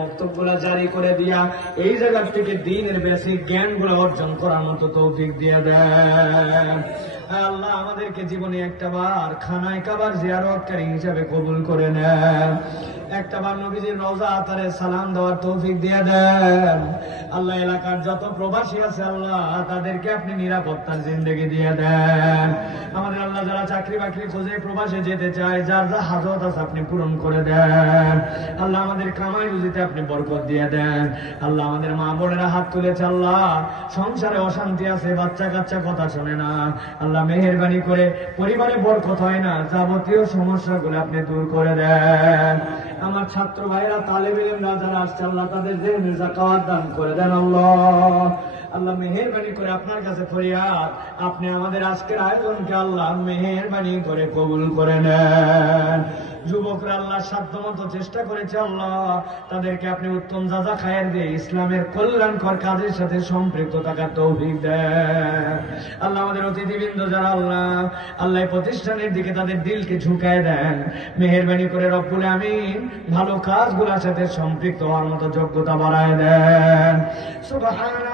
মক্তবগুলা জারি করে দিয়া, এই জায়গা থেকে দিনের বেসিক জ্ঞানগুলো অর্জন করার মতো তৌফিক দিয়ে দেন। আল্লাহ, আমাদেরকে জীবনে একটা বার খানায় কাবার জিয়ারতকারী হিসাবে কবুল করে নেন। একটা বার নবীজির রওজা আতারে সালাম দেওয়ার তৌফিক দিয়ে দেন। আল্লাহ, এলাকার যত প্রবাসী আছে আল্লাহ, তাদেরকে আপনি নিরাপত্তার জিন্দগি দিয়ে দেন। আমাদের আল্লাহ যারা চাকরি বাকরি খোঁজে প্রবাসে যেতে চায়, যার যা হাজত আছে আপনি পূরণ করে দেন। আল্লাহ আমাদের কামাই রুজিতে আপনি বরকত দিয়ে দেন। আল্লাহ আমাদের মা বোনেরা হাত তুলেছে, আল্লাহ। সংসারে অশান্তি আছে, বাচ্চা কাচ্চা কথা শোনে না। আল্লাহ মেহরবানি করে পরিবারে বরকত হয় না, যাবতীয় সমস্যাগুলো আপনি দূর করে দেন। আমার ছাত্র ভাইরা তালেব যারা আসছে, আল্লাহ তাদের জেনে জাকাওয়াত দান করে দেন, আল্লাহ। আল্লাহ মেহরবানি করে আপনার কাছে ফরিয়াদ। আপনি আমাদের আজকের আয়োজনকে আল্লাহ মেহরবানি করে কবুল করে নেন। যুবকরা আল্লাহ সাধ্য মতো চেষ্টা করেছে আল্লাহ, তাদেরকে আপনি উত্তম যাজা খায়ের দিয়ে ইসলামের কল্যাণকর কাজের সাথে সম্পৃক্ত থাকার তৌফিক দেন। আল্লাহ আমাদের অতিথিবৃন্দ যারা আল্লাহ আল্লাহ প্রতিষ্ঠানের দিকে তাদের দিলকে ঝুঁকায় দেন। মেহরবানি করে রব্বুল আমিন ভালো কাজগুলোর সাথে সম্পৃক্ত হওয়ার মতো যোগ্যতা বাড়ায় দেন। সুবহান